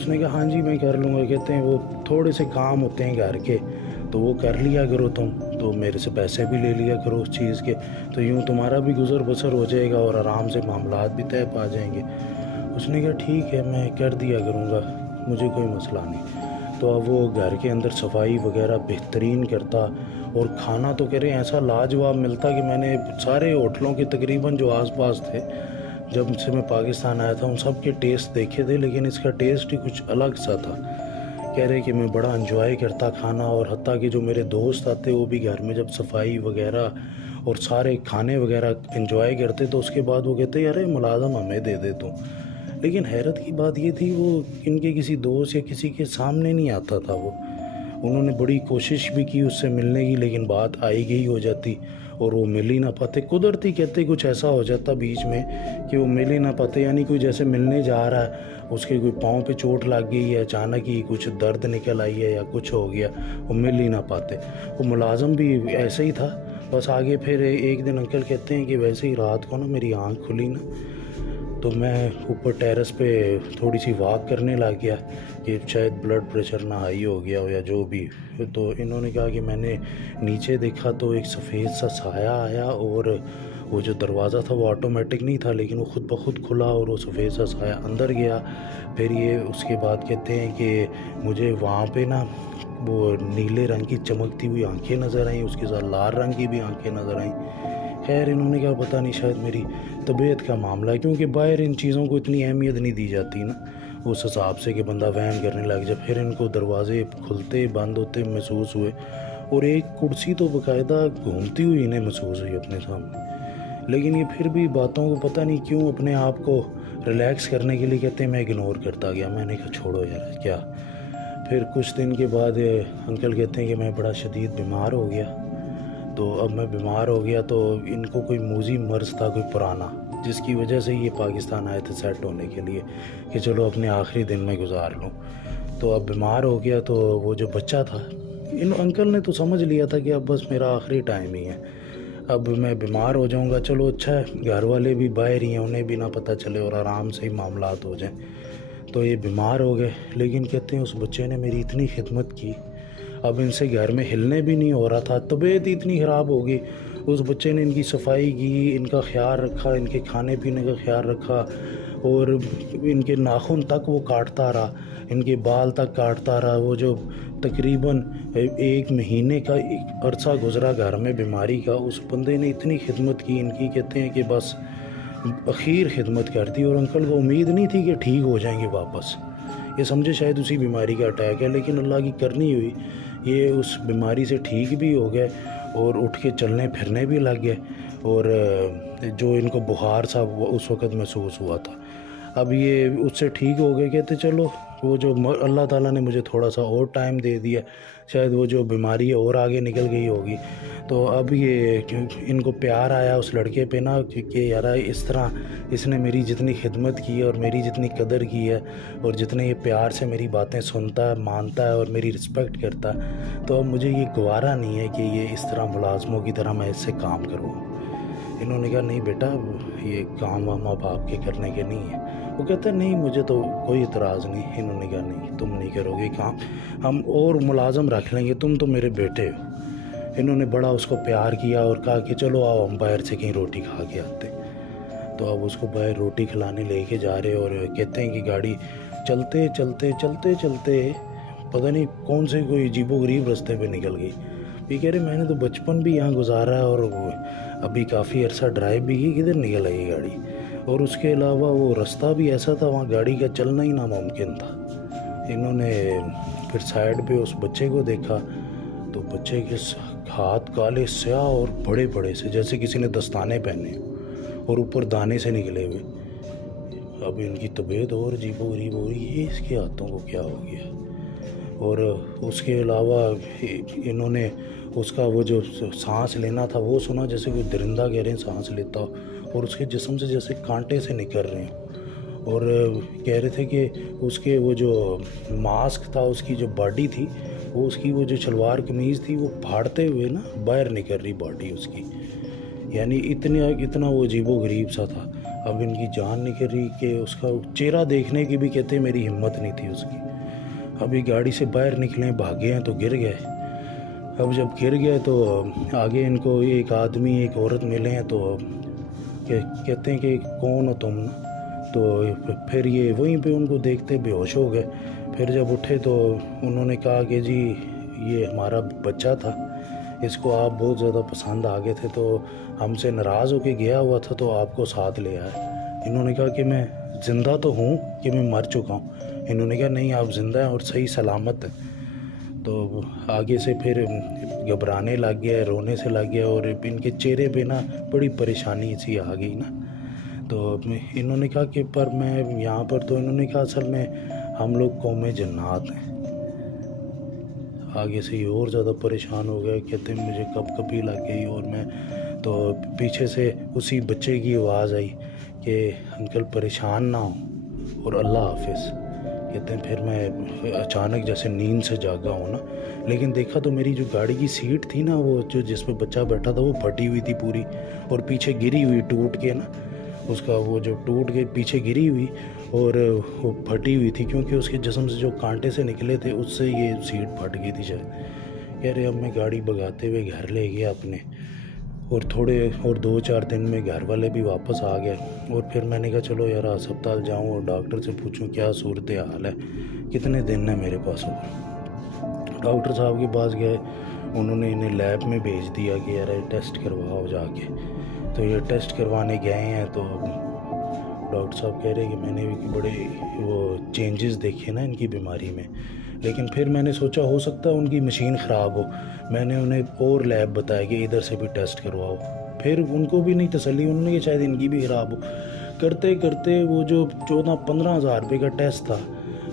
اس نے کہا ہاں جی میں کر لوں گا. کہتے ہیں وہ تھوڑے سے کام ہوتے ہیں گھر کے تو وہ کر لیا کرو تم, تو میرے سے پیسے بھی لے لیا کرو اس چیز کے, تو یوں تمہارا بھی گزر بسر ہو جائے گا اور آرام سے معاملات بھی طے پا جائیں گے. اس نے کہا ٹھیک ہے میں کر دیا کروں گا, مجھے کوئی مسئلہ نہیں. تو اب وہ گھر کے اندر صفائی وغیرہ بہترین کرتا, اور کھانا تو کریں ایسا لاجواب ملتا کہ میں نے سارے ہوٹلوں کے تقریباً جو آس پاس تھے جب سے میں پاکستان آیا تھا ان سب کے ٹیسٹ دیکھے تھے, لیکن اس کا ٹیسٹ ہی کچھ الگ سا تھا. کہہ رہے کہ میں بڑا انجوائے کرتا کھانا, اور حتیٰ کہ جو میرے دوست آتے وہ بھی گھر میں جب صفائی وغیرہ اور سارے کھانے وغیرہ انجوائے کرتے تو اس کے بعد وہ کہتے یار ملازم ہمیں دے دے تو. لیکن حیرت کی بات یہ تھی وہ ان کے کسی دوست یا کسی کے سامنے نہیں آتا تھا. وہ انہوں نے بڑی کوشش بھی کی اس سے ملنے کی, لیکن بات آئی گئی ہو جاتی اور وہ مل ہی نہ پاتے. قدرتی کہتے کچھ ایسا ہو جاتا بیچ میں کہ وہ مل ہی نہ پاتے, یعنی کوئی جیسے ملنے جا رہا ہے اس کے کوئی پاؤں پہ چوٹ لگ گئی ہے, اچانک ہی کچھ درد نکل آئی ہے یا کچھ ہو گیا, وہ مل ہی نہ پاتے. وہ ملازم بھی ایسے ہی تھا. بس آگے پھر ایک دن انکل کہتے ہیں کہ ویسے ہی رات کو نا میری آنکھ کھلی نا, تو میں اوپر ٹیرس پہ تھوڑی سی واک کرنے لگ گیا کہ شاید بلڈ پریشر نہ ہائی ہو گیا ہو یا جو بھی. تو انہوں نے کہا کہ میں نے نیچے دیکھا تو ایک سفید سا سایہ آیا, اور وہ جو دروازہ تھا وہ آٹومیٹک نہیں تھا لیکن وہ خود بخود کھلا اور وہ سفید سا سایہ اندر گیا. پھر یہ اس کے بعد کہتے ہیں کہ مجھے وہاں پہ نا وہ نیلے رنگ کی چمکتی ہوئی آنکھیں نظر آئیں, اس کے ساتھ لال رنگ کی بھی آنکھیں نظر آئیں. خیر انہوں نے کہا پتہ نہیں شاید میری طبیعت کا معاملہ ہے, کیونکہ باہر ان چیزوں کو اتنی اہمیت نہیں دی جاتی نا اس حساب سے کہ بندہ وہم کرنے لگ جائے. پھر ان کو دروازے کھلتے بند ہوتے محسوس ہوئے, اور ایک کرسی تو باقاعدہ گھومتی ہوئی انہیں محسوس ہوئی اپنے سامنے. لیکن یہ پھر بھی باتوں کو پتہ نہیں کیوں اپنے آپ کو ریلیکس کرنے کے لیے کہتے ہیں میں اگنور کرتا گیا. میں نے کہا چھوڑو یار کیا. پھر کچھ دن کے بعد انکل کہتے ہیں کہ میں بڑا شدید بیمار ہو گیا. تو اب میں بیمار ہو گیا تو ان کو کوئی موذی مرض تھا کوئی پرانا, جس کی وجہ سے یہ پاکستان آئے تھے سیٹ ہونے کے لیے کہ چلو اپنے آخری دن میں گزار لوں. تو اب بیمار ہو گیا تو وہ جو بچہ تھا ان انکل نے تو سمجھ لیا تھا کہ اب بس میرا آخری ٹائم ہی ہے, اب میں بیمار ہو جاؤں گا. چلو اچھا ہے گھر والے بھی باہر ہی ہیں, انہیں بھی نہ پتہ چلے اور آرام سے ہی معاملات ہو جائیں. تو یہ بیمار ہو گئے, لیکن کہتے ہیں اس بچے نے میری اتنی خدمت کی, اب ان سے گھر میں ہلنے بھی نہیں ہو رہا تھا. طبیعت اتنی خراب ہو گئی, اس بچے نے ان کی صفائی کی, ان کا خیال رکھا, ان کے کھانے پینے کا خیال رکھا, اور ان کے ناخن تک وہ کاٹتا رہا, ان کے بال تک کاٹتا رہا. وہ جو تقریباً 1 مہینے کا عرصہ گزرا گھر میں بیماری کا, اس بندے نے اتنی خدمت کی ان کی, کہتے ہیں کہ بس اخیر خدمت کر دی. اور انکل کو امید نہیں تھی کہ ٹھیک ہو جائیں گے واپس, یہ سمجھے شاید اسی بیماری کا اٹیک ہے, لیکن اللہ کی کرنی ہوئی یہ اس بیماری سے ٹھیک بھی ہو گئے اور اٹھ کے چلنے پھرنے بھی لگ گئے. اور جو ان کو بخار سا اس وقت محسوس ہوا تھا اب یہ اس سے ٹھیک ہو گئے. کہتے چلو وہ جو اللہ تعالیٰ نے مجھے تھوڑا سا اور ٹائم دے دیا, شاید وہ جو بیماری ہے اور آگے نکل گئی ہوگی. تو اب یہ ان کو پیار آیا اس لڑکے پہ نا کہ یار اس طرح اس نے میری جتنی خدمت کی ہے اور میری جتنی قدر کی ہے اور جتنے یہ پیار سے میری باتیں سنتا ہے, مانتا ہے اور میری رسپیکٹ کرتا ہے, تو اب مجھے یہ گوارا نہیں ہے کہ یہ اس طرح ملازموں کی طرح میں اس سے کام کروں. انہوں نے کہا نہیں بیٹا یہ کام وام اب آپ کے کرنے کے نہیں ہیں. وہ کہتے ہیں نہیں مجھے تو کوئی اعتراض نہیں. انہوں نے کہا نہیں تم نہیں کرو گے کام, ہم اور ملازم رکھ لیں گے, تم تو میرے بیٹے ہو. انہوں نے بڑا اس کو پیار کیا اور کہا کہ چلو آؤ ہم باہر سے کہیں روٹی کھا کے آتے. تو اب اس کو باہر روٹی کھلانے لے کے جا رہے, اور کہتے ہیں کہ گاڑی چلتے چلتے چلتے چلتے پتہ نہیں کون سے کوئی عجیب و غریب رستے پہ نکل گئی. یہ کہہ رہے میں نے تو بچپن بھی یہاں گزارا ہے اور ابھی کافی عرصہ ڈرائیو بھی کی, کدھر نکل آئی گاڑی. اور اس کے علاوہ وہ رستہ بھی ایسا تھا وہاں گاڑی کا چلنا ہی ناممکن تھا. انہوں نے پھر سائڈ پہ اس بچے کو دیکھا تو بچے کے ہاتھ کالے سیاہ اور بڑے بڑے سے جیسے کسی نے دستانے پہنے اور اوپر دانے سے نکلے ہوئے. اب ان کی طبیعت اور عجیب و غریب ہو رہی ہے, اس کے ہاتھوں کو کیا ہو گیا. اور اس کے علاوہ انہوں نے اس کا وہ جو سانس لینا تھا وہ سنا جیسے کوئی درندہ کہہ رہے ہیں سانس لیتا ہو, اور اس کے جسم سے جیسے کانٹے سے نکل رہے ہیں. اور کہہ رہے تھے کہ اس کے وہ جو ماسک تھا, اس کی جو باڈی تھی, وہ اس کی وہ جو شلوار قمیض تھی وہ پھاڑتے ہوئے نا باہر نکل رہی باڈی اس کی, یعنی اتنا وہ عجیب و غریب سا تھا. اب ان کی جان نہیں کر رہی کہ اس کا چہرہ دیکھنے کی بھی کہتے ہیں میری ہمت نہیں تھی اس کی. ابھی گاڑی سے باہر نکلے بھاگے ہیں تو گر گئے. اب جب گر گئے تو آگے ان کو ایک آدمی ایک عورت ملے ہیں تو کہتے ہیں کہ کون ہو تم؟ تو پھر یہ وہیں پہ ان کو دیکھتے بے ہوش ہو گئے. پھر جب اٹھے تو انہوں نے کہا کہ جی یہ ہمارا بچہ تھا, اس کو آپ بہت زیادہ پسند آ گئے تھے تو ہم سے ناراض ہو کے گیا ہوا تھا تو آپ کو ساتھ لے آئے. انہوں نے کہا کہ میں زندہ تو ہوں کہ میں مر چکا ہوں؟ انہوں نے کہا نہیں آپ زندہ ہیں اور صحیح سلامت ہیں. تو آگے سے پھر گھبرانے لگ گیا, رونے سے لگ گیا اور ان کے چہرے پہ نا بڑی پریشانی سی آ گئی نا. تو انہوں نے کہا کہ پر میں یہاں پر, تو انہوں نے کہا اصل میں ہم لوگ قوم جنات ہیں. آگے سے یہ اور زیادہ پریشان ہو گیا, کہتے ہیں مجھے کب کبھی لگ گئی. اور میں تو پیچھے سے اسی بچے کی آواز آئی کہ انکل پریشان نہ ہوں اور اللہ حافظ. کہتے ہیں پھر میں اچانک جیسے نیند سے جاگا ہوں نا, لیکن دیکھا تو میری جو گاڑی کی سیٹ تھی نا, وہ جو جس پہ بچہ بیٹھا تھا وہ پھٹی ہوئی تھی پوری, اور پیچھے گری ہوئی ٹوٹ کے نا, اس کا وہ جو ٹوٹ کے پیچھے گری ہوئی اور وہ پھٹی ہوئی تھی کیونکہ اس کے جسم سے جو کانٹے سے نکلے تھے اس سے یہ سیٹ پھٹ گئی تھی شاید. کہہ رہے اب میں گاڑی بھگاتے ہوئے گھر لے گیا اپنے, اور 2-4 دن میں گھر والے بھی واپس آ گئے. اور پھر میں نے کہا چلو یار ہسپتال جاؤں اور ڈاکٹر سے پوچھوں کیا صورت حال ہے, کتنے دن ہے میرے پاس اور. ڈاکٹر صاحب کے پاس گئے, انہوں نے انہیں لیب میں بھیج دیا کہ یار ٹیسٹ کرواؤ جا کے. تو یہ ٹیسٹ کروانے گئے ہیں تو ڈاکٹر صاحب کہہ رہے کہ میں نے بھی بڑے وہ چینجز دیکھے نا ان کی بیماری میں. لیکن پھر میں نے سوچا ہو سکتا ہے ان کی مشین خراب ہو. میں نے انہیں اور لیب بتایا کہ ادھر سے بھی ٹیسٹ کرواؤ. پھر ان کو بھی نہیں تسلی, انہوں نے کہ شاید ان کی بھی خراب ہو. کرتے کرتے وہ جو 14-15 ہزار روپے کا ٹیسٹ تھا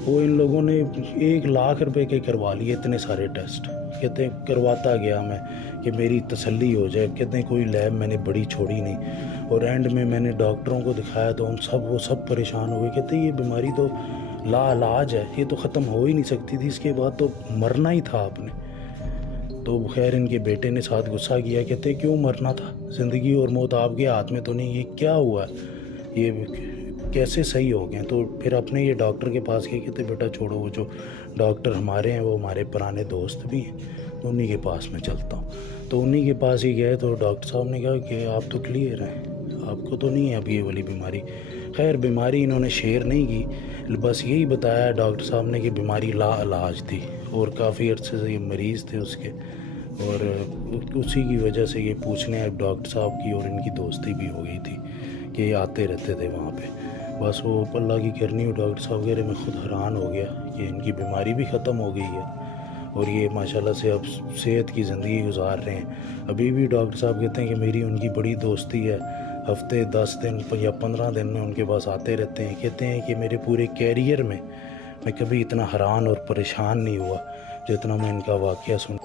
وہ ان لوگوں نے 1 لاکھ روپے کے کروا لیے, اتنے سارے ٹیسٹ. کہتے ہیں کرواتا گیا میں کہ میری تسلی ہو جائے. کہتے ہیں کوئی لیب میں نے بڑی چھوڑی نہیں. اور اینڈ میں نے ڈاکٹروں کو دکھایا تو وہ سب پریشان ہو گئے. کہتے ہیں یہ بیماری تو لا علاج ہے, یہ تو ختم ہو ہی نہیں سکتی تھی, اس کے بعد تو مرنا ہی تھا آپ نے. تو خیر ان کے بیٹے نے ساتھ غصہ کیا, کہتے کیوں مرنا تھا, زندگی اور موت آپ کے ہاتھ میں تو نہیں, یہ کیا ہوا ہے, یہ کیسے صحیح ہو گئے. تو پھر اپنے یہ ڈاکٹر کے پاس گئے, کہتے بیٹا چھوڑو, وہ جو ڈاکٹر ہمارے ہیں وہ ہمارے پرانے دوست بھی ہیں, تو انہی کے پاس میں چلتا ہوں. تو انہی کے پاس ہی گئے تو ڈاکٹر صاحب نے کہا کہ آپ تو کلیئر ہیں, آپ کو تو نہیں ہے اب یہ والی بیماری. خیر بیماری انہوں نے شیئر نہیں کی, بس یہی بتایا ڈاکٹر صاحب نے کہ بیماری لا علاج تھی اور کافی عرصے سے یہ مریض تھے اس کے, اور اسی کی وجہ سے یہ پوچھنے اب ڈاکٹر صاحب کی اور ان کی دوستی بھی ہو گئی تھی کہ یہ آتے رہتے تھے وہاں پہ. بس وہ اللہ کی کرنی ہو. ڈاکٹر صاحب وغیرہ میں خود حیران ہو گیا کہ ان کی بیماری بھی ختم ہو گئی ہے اور یہ ماشاءاللہ سے اب صحت کی زندگی گزار رہے ہیں. ابھی بھی ڈاکٹر صاحب کہتے ہیں کہ میری ان کی بڑی دوستی ہے, ہفتے 10 دن یا 15 دن میں ان کے پاس آتے رہتے ہیں. کہتے ہیں کہ میرے پورے کیریئر میں کبھی اتنا حیران اور پریشان نہیں ہوا جتنا میں ان کا واقعہ سن